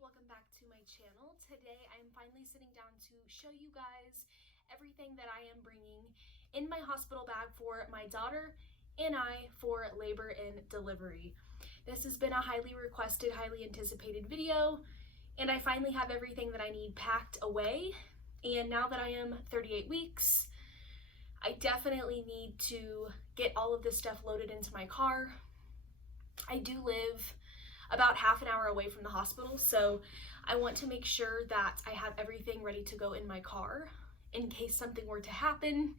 welcome back to my channel. Today I'm finally sitting down to show you guys everything that I am bringing in my hospital bag for my daughter and I for labor and delivery. This has been a highly requested, highly anticipated video, and I finally have everything that I need packed away. And now that I am 38 weeks, I definitely need to get all of this stuff loaded into my car. I do live about half an hour away from the hospital, so I want to make sure that I have everything ready to go in my car in case something were to happen.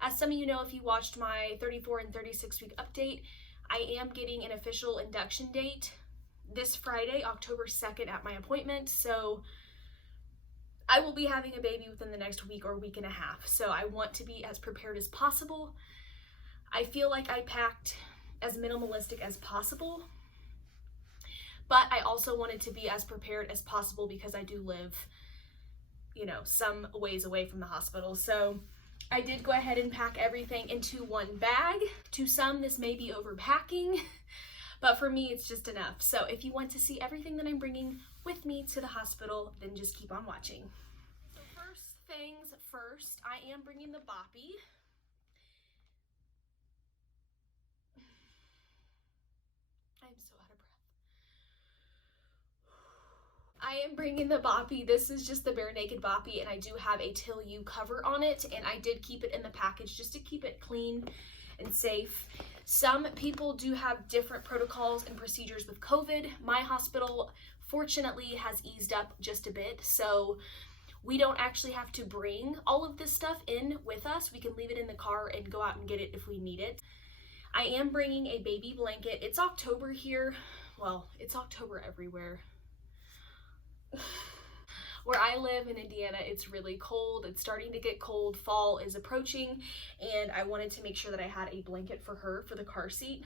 As some of you know, if you watched my 34 and 36 week update, I am getting an official induction date this Friday, October 2nd at my appointment, so I will be having a baby within the next week or week and a half, so I want to be as prepared as possible. I feel like I packed as minimalistic as possible, but I also wanted to be as prepared as possible because I do live, some ways away from the hospital. So I did go ahead and pack everything into one bag. To some, this may be overpacking, but for me, it's just enough. So if you want to see everything that I'm bringing with me to the hospital, then just keep on watching. So first things first, I am bringing the boppy. I'm so out of breath. I am bringing the boppy. This is just the bare naked boppy, and I do have a Till You cover on it, and I did keep it in the package just to keep it clean and safe. Some people do have different protocols and procedures with COVID. My hospital fortunately has eased up just a bit, so we don't actually have to bring all of this stuff in with us. We can leave it in the car and go out and get it if we need it. I am bringing a baby blanket. It's October here. Well, it's October everywhere. Where I live in Indiana, it's really cold. It's starting to get cold. Fall is approaching, and I wanted to make sure that I had a blanket for her for the car seat.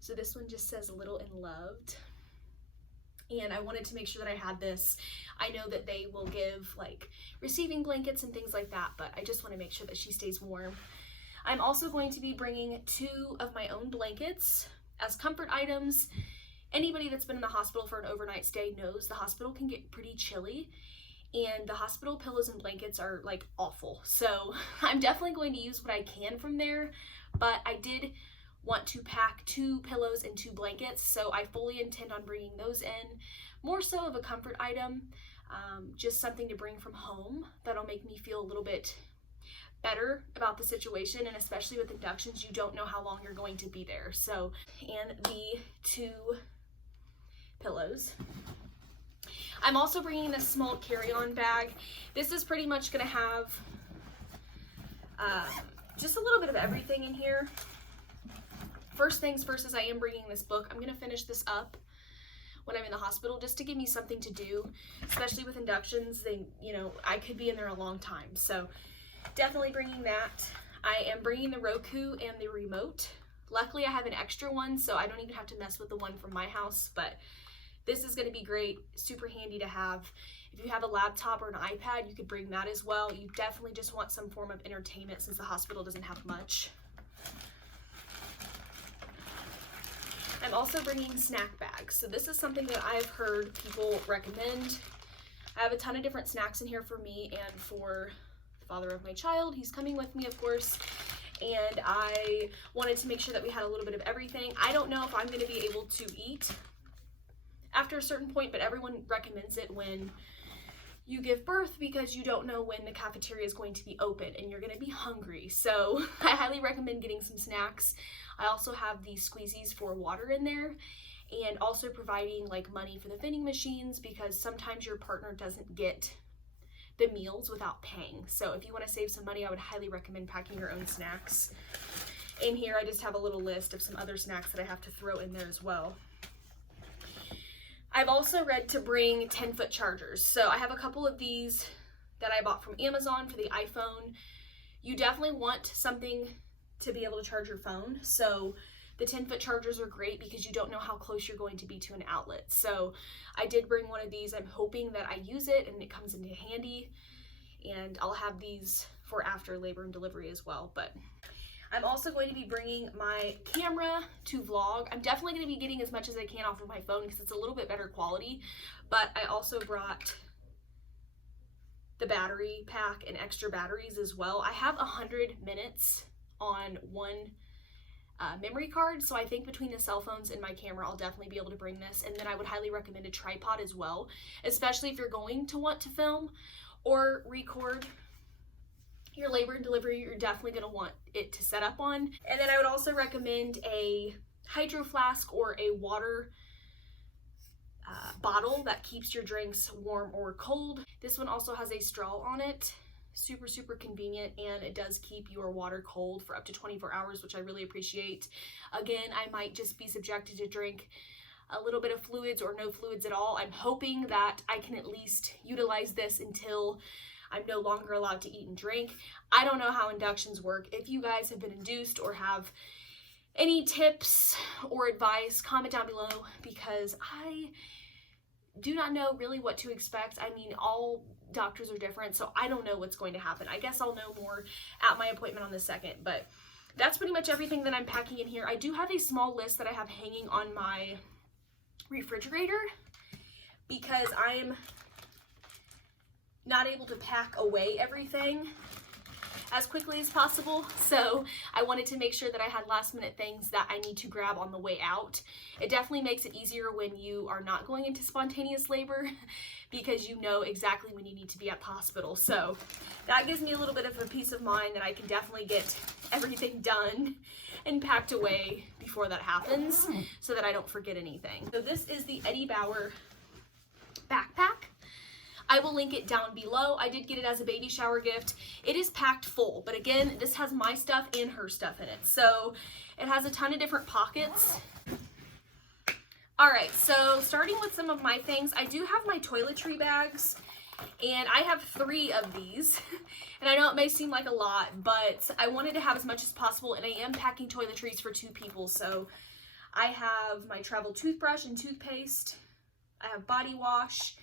So this one just says "Little and Loved." And I wanted to make sure that I had this. I know that they will give like receiving blankets and things like that, but I just want to make sure that she stays warm. I'm also going to be bringing 2 of my own blankets as comfort items. Anybody that's been in the hospital for an overnight stay knows the hospital can get pretty chilly, and the hospital pillows and blankets are like awful. So I'm definitely going to use what I can from there, but I did want to pack 2 pillows and 2 blankets, so I fully intend on bringing those in. More so of a comfort item, just something to bring from home that'll make me feel a little bit better about the situation, and especially with inductions, you don't know how long you're going to be there. So, and the 2 pillows. I'm also bringing this small carry-on bag. This is pretty much going to have just a little bit of everything in here. First things first is I am bringing this book. I'm going to finish this up when I'm in the hospital just to give me something to do, especially with inductions. I could be in there a long time. So definitely bringing that. I am bringing the Roku and the remote. Luckily, I have an extra one, so I don't even have to mess with the one from my house, but this is going to be great, super handy to have. If you have a laptop or an iPad, you could bring that as well. You definitely just want some form of entertainment since the hospital doesn't have much. I'm also bringing snack bags. So this is something that I've heard people recommend. I have a ton of different snacks in here for me and for the father of my child. He's coming with me, of course. And I wanted to make sure that we had a little bit of everything. I don't know if I'm going to be able to eat after a certain point, but everyone recommends it when you give birth because you don't know when the cafeteria is going to be open and you're going to be hungry. So I highly recommend getting some snacks. I also have these squeezies for water in there, and also providing like money for the vending machines because sometimes your partner doesn't get the meals without paying. So if you want to save some money, I would highly recommend packing your own snacks. In here, I just have a little list of some other snacks that I have to throw in there as well. I've also read to bring 10-foot chargers. So I have a couple of these that I bought from Amazon for the iPhone. You definitely want something to be able to charge your phone. So the 10-foot chargers are great because you don't know how close you're going to be to an outlet. So I did bring one of these. I'm hoping that I use it and it comes into handy. And I'll have these for after labor and delivery as well. But I'm also going to be bringing my camera to vlog. I'm definitely going to be getting as much as I can off of my phone because it's a little bit better quality, but I also brought the battery pack and extra batteries as well. I have 100 minutes on one memory card, so I think between the cell phones and my camera, I'll definitely be able to bring this. And then I would highly recommend a tripod as well, especially if you're going to want to film or record your labor and delivery. You're definitely going to want it to set up on. And then I would also recommend a hydro flask or a water bottle that keeps your drinks warm or cold. This one also has a straw on it. Super convenient, and it does keep your water cold for up to 24 hours, which I really appreciate. Again, I might just be subjected to drink a little bit of fluids or no fluids at all. I'm hoping that I can at least utilize this until I'm no longer allowed to eat and drink. I don't know how inductions work. If you guys have been induced or have any tips or advice, comment down below, because I do not know really what to expect. I mean, all doctors are different, so I don't know what's going to happen. I guess I'll know more at my appointment on the 2nd, but that's pretty much everything that I'm packing in here. I do have a small list that I have hanging on my refrigerator because I'm not able to pack away everything as quickly as possible, so I wanted to make sure that I had last minute things that I need to grab on the way out. It definitely makes it easier when you are not going into spontaneous labor because you know exactly when you need to be at the hospital. So that gives me a little bit of a peace of mind that I can definitely get everything done and packed away before that happens so that I don't forget anything. So this is the Eddie Bauer backpack. I will link it down below. I did get it as a baby shower gift. It is packed full, but again, this has my stuff and her stuff in it. So it has a ton of different pockets. All right, so starting with some of my things, I do have my toiletry bags, and I have 3 of these. And I know it may seem like a lot, but I wanted to have as much as possible, and I am packing toiletries for 2 people. So I have my travel toothbrush and toothpaste. I have body wash,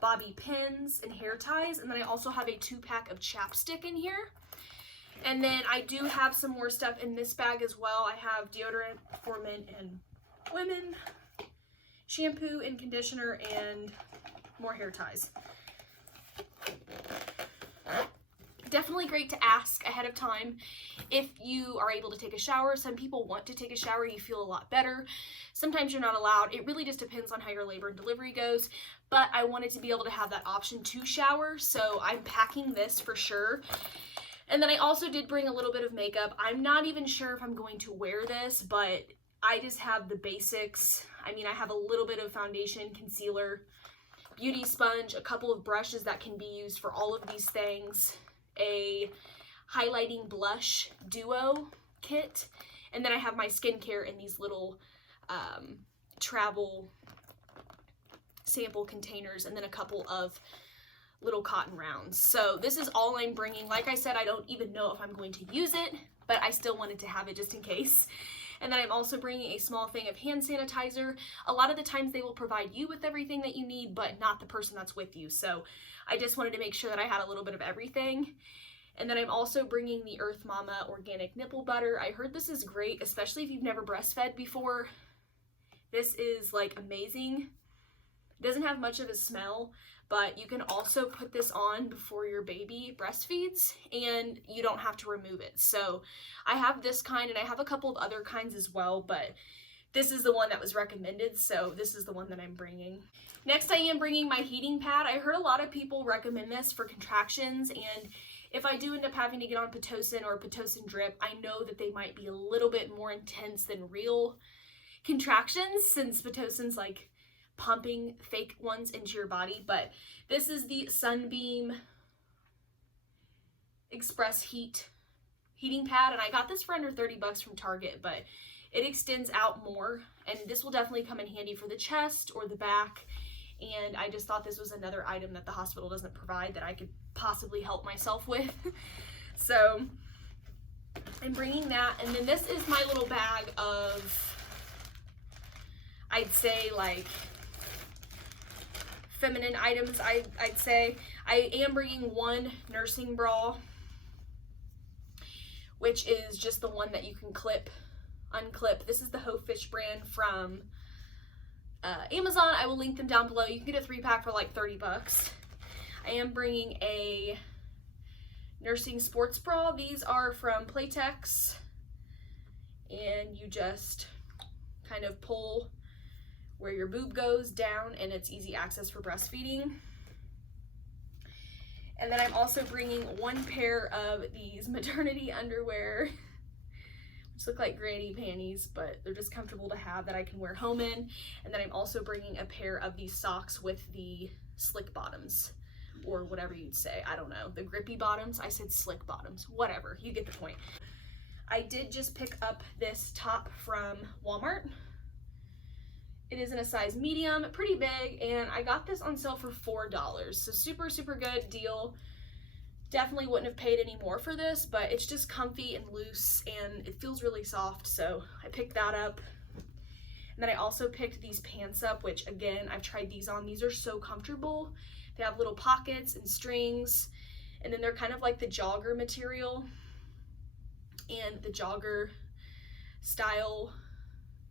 bobby pins, and hair ties, and then I also have a 2-pack of chapstick in here. And then I do have some more stuff in this bag as well. I have deodorant for men and women, shampoo and conditioner, and more hair ties. Definitely great to ask ahead of time if you are able to take a shower. Some people want to take a shower, you feel a lot better. Sometimes you're not allowed. It really just depends on how your labor and delivery goes, but I wanted to be able to have that option to shower, so I'm packing this for sure. And then I also did bring a little bit of makeup. I'm not even sure if I'm going to wear this, but I just have the basics. I mean, I have a little bit of foundation, concealer, beauty sponge, a couple of brushes that can be used for all of these things, a highlighting blush duo kit, and then I have my skincare in these little travel sample containers, and then a couple of little cotton rounds. So this is all I'm bringing. Like I said, I don't even know if I'm going to use it, but I still wanted to have it just in case. And then I'm also bringing a small thing of hand sanitizer. A lot of the times they will provide you with everything that you need, but not the person that's with you. So I just wanted to make sure that I had a little bit of everything. And then I'm also bringing the Earth Mama organic nipple butter. I heard this is great, especially if you've never breastfed before. This is like amazing. It doesn't have much of a smell, but you can also put this on before your baby breastfeeds and you don't have to remove it. So I have this kind, and I have a couple of other kinds as well, but this is the one that was recommended, so this is the one that I'm bringing. Next, I am bringing my heating pad. I heard a lot of people recommend this for contractions, and if I do end up having to get on Pitocin or a Pitocin drip, I know that they might be a little bit more intense than real contractions, since Pitocin's like pumping fake ones into your body. But this is the Sunbeam Express heating pad, and I got this for under 30 bucks from Target, but it extends out more, and this will definitely come in handy for the chest or the back. And I just thought this was another item that the hospital doesn't provide that I could possibly help myself with. So I'm bringing that. And then this is my little bag of, I'd say, like feminine items. I'd say I am bringing one nursing bra, which is just the one that you can unclip. This is the Ho Fish brand from Amazon. I will link them down below. You can get a 3-pack for like 30 bucks. I am bringing a nursing sports bra. These are from Playtex, and you just kind of pull where your boob goes down, and it's easy access for breastfeeding. And then I'm also bringing one pair of these maternity underwear, which look like granny panties, but they're just comfortable to have that I can wear home in. And then I'm also bringing a pair of these socks with the slick bottoms, or whatever you'd say. I don't know, the grippy bottoms. I said slick bottoms, whatever, you get the point. I did just pick up this top from Walmart. It is in a size medium, pretty big, and I got this on sale for $4. So super, super good deal. Definitely wouldn't have paid any more for this, but it's just comfy and loose, and it feels really soft, so I picked that up. And then I also picked these pants up, which again, I've tried these on. These are so comfortable. They have little pockets and strings, and then they're kind of like the jogger material and the jogger style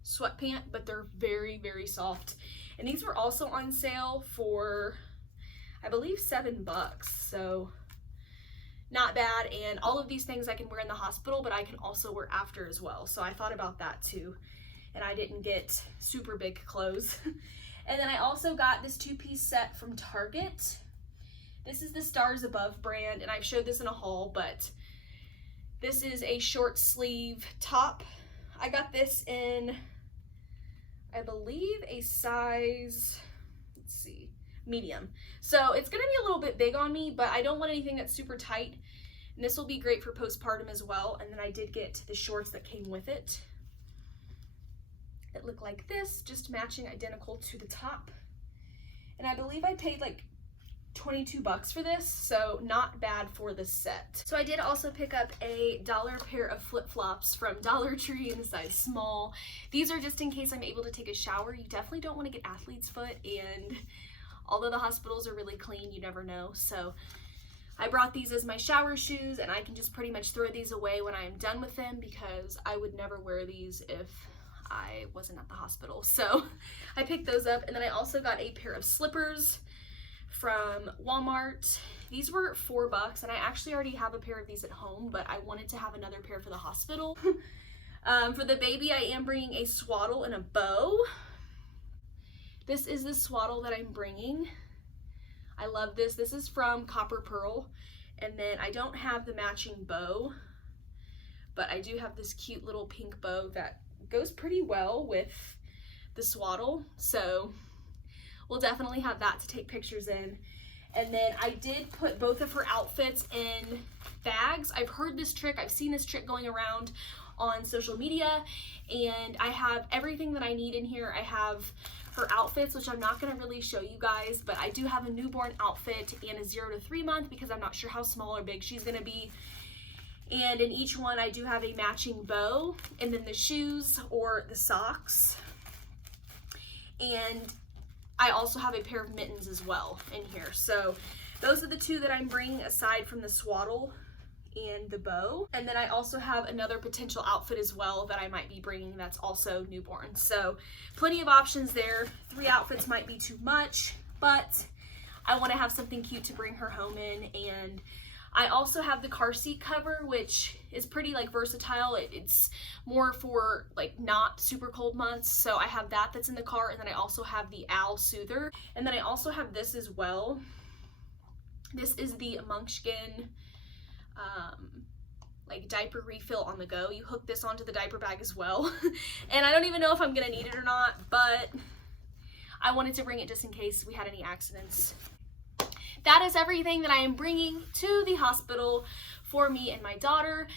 sweatpant, but they're very, very soft. And these were also on sale for, I believe, $7, so not bad. And all of these things I can wear in the hospital, but I can also wear after as well. So I thought about that too. And I didn't get super big clothes. And then I also got this 2-piece set from Target. This is the Stars Above brand, and I've showed this in a haul, but this is a short sleeve top. I got this in, I believe, a size, let's see, medium. So it's gonna be a little bit big on me, but I don't want anything that's super tight. And this will be great for postpartum as well. And then I did get the shorts that came with it. It looked like this, just matching, identical to the top. And I believe I paid like 22 bucks for this, so not bad for the set. So I did also pick up a $1 pair of flip-flops from Dollar Tree in a size small. These are just in case I'm able to take a shower. You definitely don't want to get athlete's foot, and although the hospitals are really clean, you never know. So I brought these as my shower shoes, and I can just pretty much throw these away when I am done with them, because I would never wear these if I wasn't at the hospital. So I picked those up. And then I also got a pair of slippers from Walmart. These were $4, and I actually already have a pair of these at home, but I wanted to have another pair for the hospital. For the baby, I am bringing a swaddle and a bow. This is the swaddle that I'm bringing. I love this. This is from Copper Pearl, and then I don't have the matching bow, but I do have this cute little pink bow that goes pretty well with the swaddle, so we'll definitely have that to take pictures in. And then I did put both of her outfits in bags. I've heard this trick, I've seen this trick going around on social media, and I have everything that I need in here. I have her outfits, which I'm not gonna really show you guys, but I do have a newborn outfit and a 0 to 3 month, because I'm not sure how small or big she's gonna be. And in each one, I do have a matching bow, and then the shoes or the socks. And I also have a pair of mittens as well in here. So those are the two that I'm bringing aside from the swaddle and the bow. And then I also have another potential outfit as well that I might be bringing that's also newborn. So plenty of options there. 3 outfits might be too much, but I want to have something cute to bring her home in. And I also have the car seat cover, which is pretty like versatile. It's more for like not super cold months. So I have that that's in the car, and then I also have the Owl Soother. And then I also have this as well. This is the Munchkin like diaper refill on the go. You hook this onto the diaper bag as well. And I don't even know if I'm gonna need it or not, but I wanted to bring it just in case we had any accidents. That is everything that I am bringing to the hospital for me and my daughter.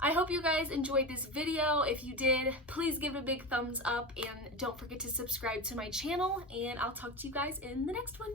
I hope you guys enjoyed this video. If you did, please give it a big thumbs up, and don't forget to subscribe to my channel, and I'll talk to you guys in the next one.